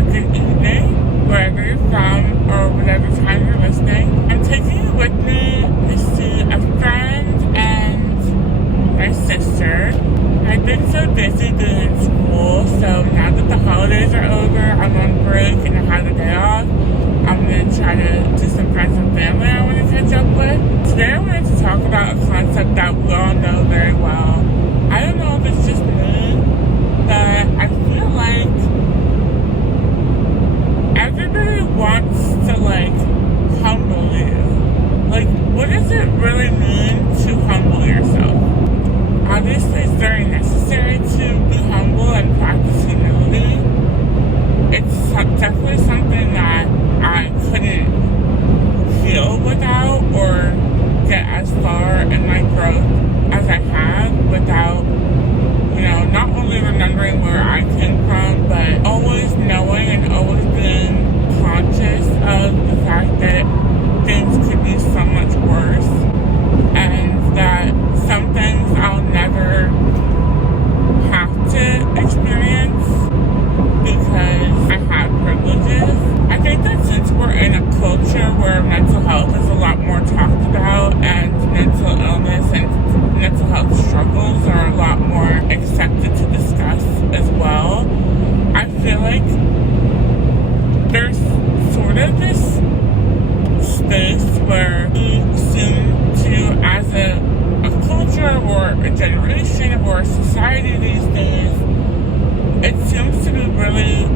or good evening, wherever you're from or whatever time you're listening. I'm taking you with me to see a friend and my sister. I've been so busy being in school, so now that the holidays are over, I'm on break and I have a day off. I'm going to try to do some friends and family I want to catch up with. Today I wanted to talk about a concept that we all know very well. I don't know if it's just me, but I feel like everybody wants to, humble you. What does it really mean to humble yourself? Obviously, it's very necessary to be humble and practice humility. It's definitely something that I couldn't heal without or get as far in my growth as I have without, not only remembering where I came from, but always knowing and always being conscious of the fact that things could be so much worse and that some things I'll never have to experience because I have privileges. I think that since we're in a culture where mental health is a lot more talked about and mental illness and mental health struggles are a lot more accepted to discuss as well, I feel like there's sort of this space where we seem to, as a culture or a generation or a society these days, it seems to be really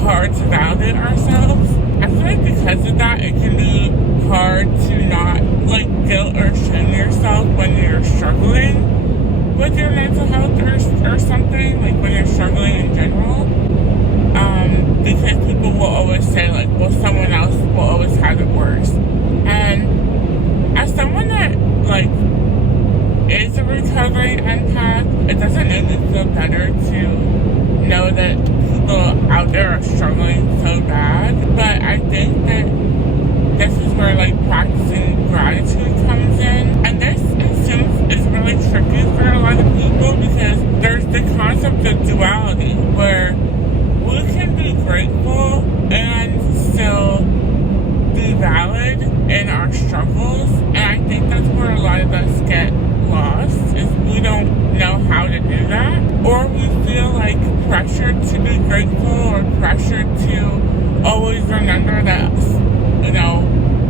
hard to validate ourselves. I feel like because of that, it can be hard to not guilt or shame yourself when you're struggling with your mental health or something, when you're struggling in general. Because people will always say someone else will always have it worse. And as someone that is a recovering empath, it doesn't make me feel better to know that people out there are struggling so bad. But I think that this is where practicing gratitude comes in. And this is really tricky for a lot of people because there's the concept of duality where we can be grateful and still be valid in our struggles. And I think that's where a lot of us get lost, is we don't know how to do that. Or we feel pressured to be grateful or pressured to always remember that,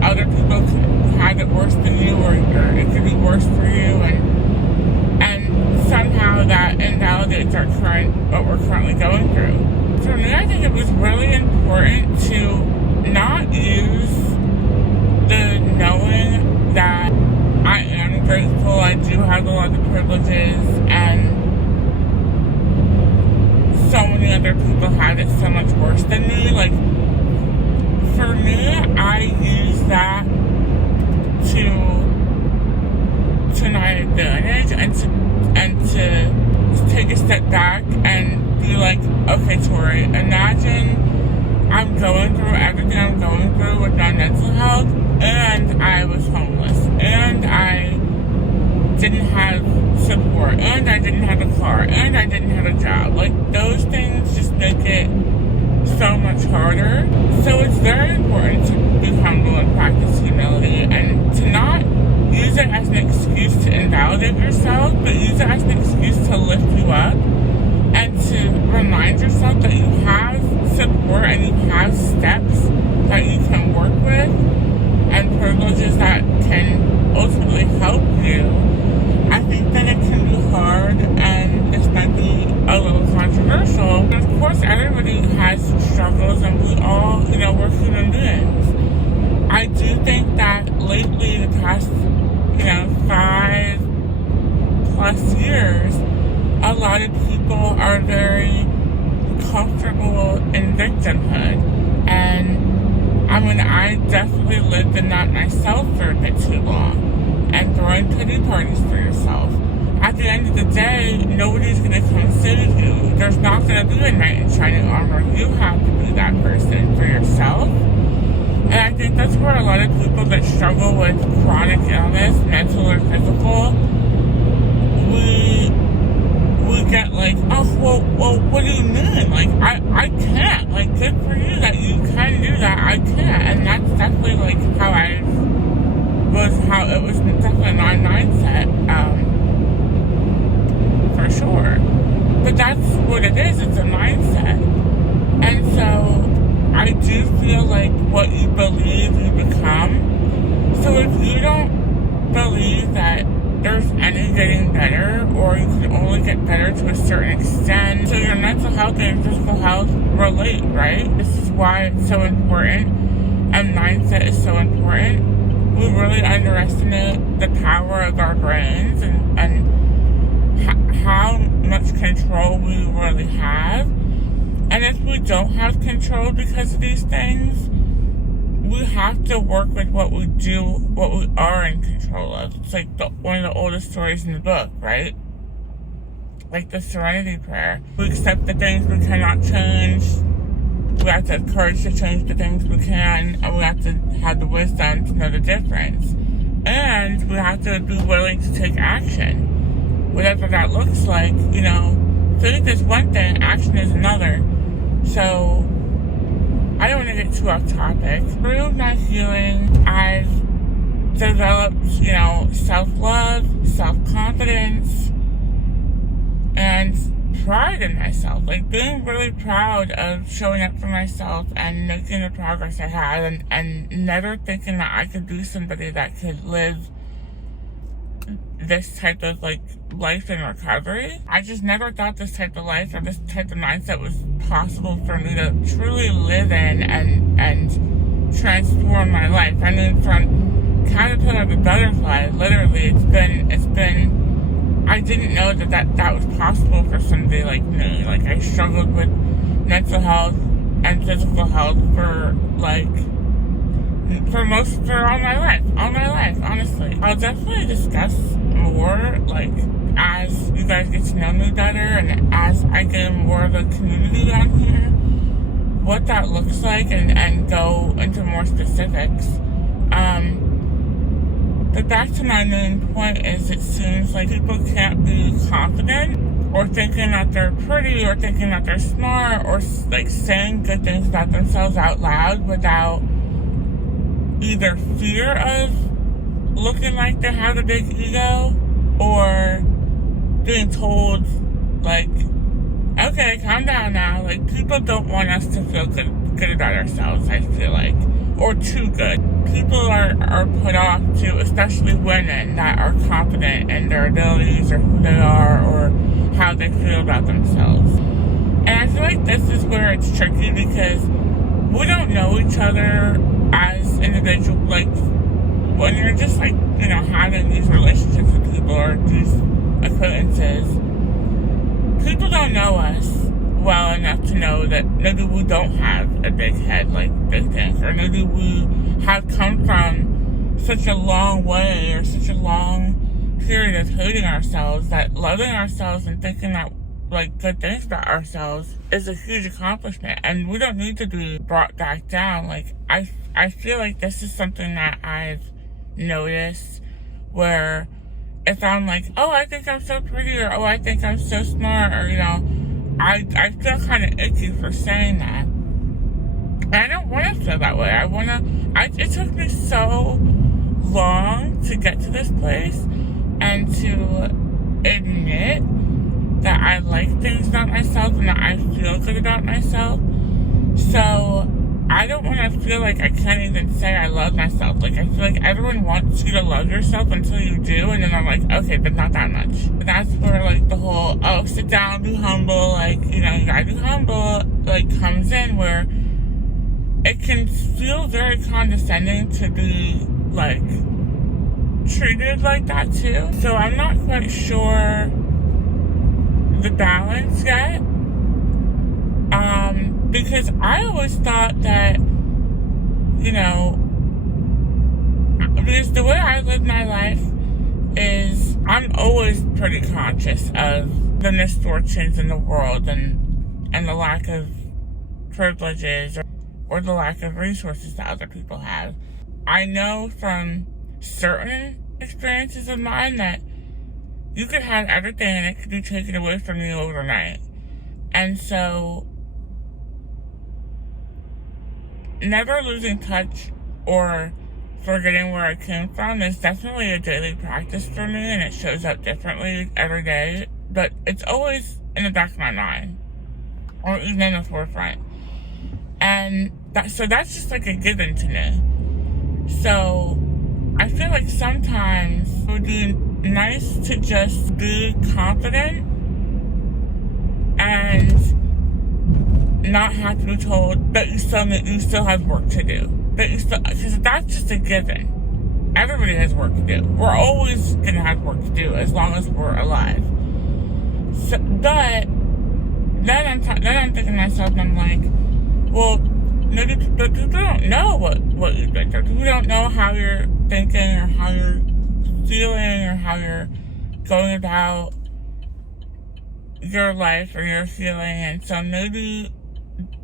other people could have it worse than you or it could be worse for you, and somehow that invalidates what we're currently going through. For me, I think it was really important to not use the knowing that I am grateful, I do have a lot of privileges, and so many other people have it so much worse than me. For me, I use that to my advantage and to take a step back and be okay, Tori, imagine I'm going through everything I'm going through with my mental health, and I was homeless, and I didn't have support, and I didn't have a car, and I didn't have a job. Those things just make it so much harder. So it's very important to be humble and practice humility and to not use it as an excuse to invalidate yourself, but use it as an excuse to lift you up and to remind yourself that you have support and you have steps that you can work with and privileges that can ultimately help you. I think that it can be hard and this might be a little controversial, but of course everybody has struggles and we all, we're human beings. I do think that lately, the past, 5+ years, a lot of people are very comfortable in victimhood. And I definitely lived in that myself for a bit too long. And throwing pity parties for yourself. At the end of the day, nobody's going to come save you. There's not going to be a knight in shining armor. You have to be that person for yourself. And I think that's where a lot of people that struggle with chronic illness, mental or physical, we get well, what do you mean? I can't. like, good for you that you can do that. I can't. And that's definitely, like, how it was definitely my mindset, for sure. But that's what it is. It's a mindset. And so I do feel like what you believe you become. So if you don't believe that there's any getting better, or you can only get better to a certain extent, so your mental health and physical health relate, right? This is why it's so important, and mindset is so important. We really underestimate the power of our brains and how much control we really have. And if we don't have control because of these things, we have to work with what we are in control of. It's like one of the oldest stories in the book, right? Like the Serenity Prayer. We accept the things we cannot change. We have to have courage to change the things we can, and we have to have the wisdom to know the difference. And we have to be willing to take action. Whatever that looks like, faith is one thing, action is another. So, I don't want to get too off topic. Through my healing, I've developed, self-love, self-confidence, and pride in myself. Like, being really proud of showing up for myself and making the progress I have, and never thinking that I could be somebody that could live this type of, life in recovery. I just never thought this type of life or this type of mindset was possible for me to truly live in and transform my life. I mean, from caterpillar to butterfly, literally, it's been I didn't know that was possible for somebody like me. Like, I struggled with mental health and physical health for all my life, honestly. I'll definitely discuss more, as you guys get to know me better and as I get more of a community on here, what that looks like, and go into more specifics. But back to my main point is, it seems like people can't be confident, or thinking that they're pretty, or thinking that they're smart, or saying good things about themselves out loud without either fear of looking like they have a big ego, or being told, okay, calm down now. People don't want us to feel good about ourselves, I feel like, or too good. People are put off to, especially women that are confident in their abilities or who they are or how they feel about themselves. And I feel like this is where it's tricky, because we don't know each other as individuals. When you're just having these relationships with people or these acquaintances, people don't know us well enough to know that maybe we don't have a big head like they think, or maybe we have come from such a long way or such a long period of hating ourselves that loving ourselves and thinking that good things about ourselves is a huge accomplishment, and we don't need to be brought back down. I feel like this is something that I've noticed, where if I'm oh, I think I'm so pretty, or oh, I think I'm so smart, or I feel kind of icky for saying that. And I don't want to feel that way. It took me so long to get to this place and to admit that I like things about myself and that I feel good about myself. So I don't want to feel like I can't even say I love myself. I feel like everyone wants you to love yourself until you do, and then I'm okay, but not that much. But that's where the whole, oh, sit down, be humble, you gotta be humble, comes in, where it can feel very condescending to be treated like that too. So I'm not quite sure the balance yet. Because I always thought that, because the way I live my life is I'm always pretty conscious of the misfortunes in the world and the lack of privileges or the lack of resources that other people have. I know from certain experiences of mine that you could have everything and it could be taken away from you overnight. And so never losing touch or forgetting where I came from is definitely a daily practice for me, and it shows up differently every day, but it's always in the back of my mind, or even in the forefront. And so that's just like a given to me. So I feel like sometimes it would be nice to just be confident and not have to be told that you still have work to do. Because that's just a given. Everybody has work to do. We're always gonna have work to do as long as we're alive. So, but then I'm thinking to myself, and I'm like, well, maybe people don't know what you've been through. People don't know how you're thinking or how you're feeling or how you're going about your life or your feeling, and so maybe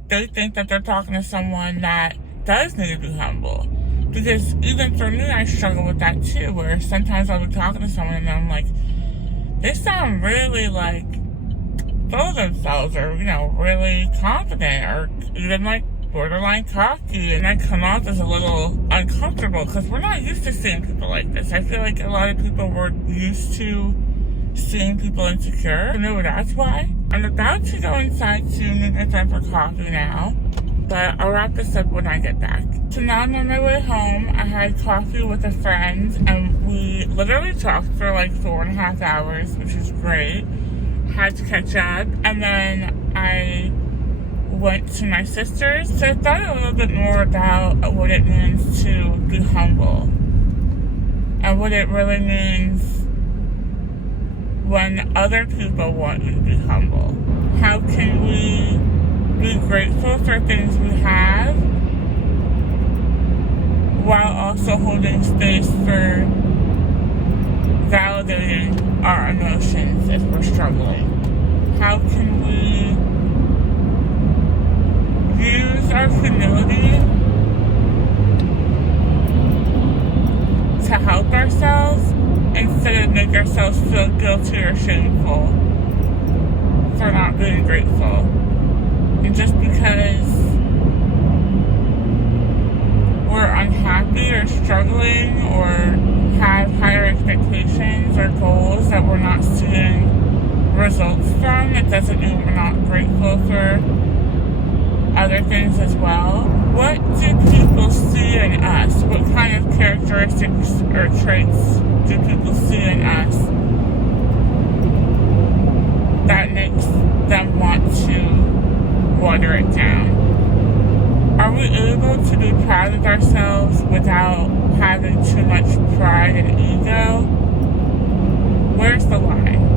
they think that they're talking to someone that does need to be humble. Because even for me, I struggle with that too, where sometimes I'll be talking to someone and I'm like, they sound really like full of themselves, or really confident, or even like borderline cocky, and I come off as a little uncomfortable because we're not used to seeing people like this. I feel like a lot of people were used to seeing people insecure. Maybe that's why. I'm about to go inside to meet my friend for coffee now, but I'll wrap this up when I get back. So now I'm on my way home. I had coffee with a friend, and we literally talked for like 4.5 hours, which is great. Had to catch up, and then I went to my sister's. So I thought a little bit more about what it means to be humble, and what it really means when other people want you to be humble. How can we be grateful for things we have while also holding space for validating our emotions if we're struggling? How can we use our humility to help ourselves instead of make ourselves feel guilty or shameful for not being grateful? And just because we're unhappy or struggling or have higher expectations or goals that we're not seeing results from, it doesn't mean we're not grateful for other things as well. What do people see in us? What kind of characteristics or traits do people see in us that makes them want to water it down? Are we able to be proud of ourselves without having too much pride and ego? Where's the line?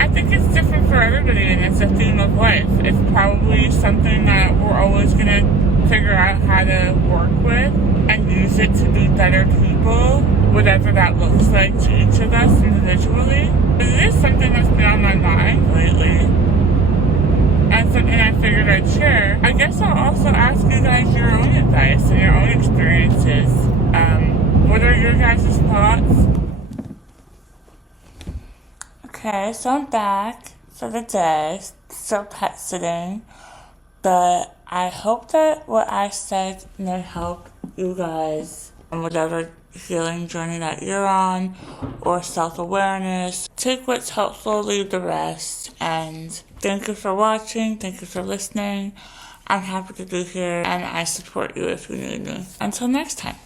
I think it's different for everybody, and it's a theme of life. It's probably something that we're always going to figure out how to work with and use it to be better people, whatever that looks like to each of us individually. But it is something that's been on my mind lately, and something I figured I'd share. I guess I'll also ask you guys your own advice and your own experiences. What are your guys' thoughts? Okay, so I'm back for the day, still pet sitting, but I hope that what I said may help you guys on whatever healing journey that you're on, or self-awareness. Take what's helpful, leave the rest, and thank you for watching, thank you for listening. I'm happy to be here, and I support you if you need me. Until next time.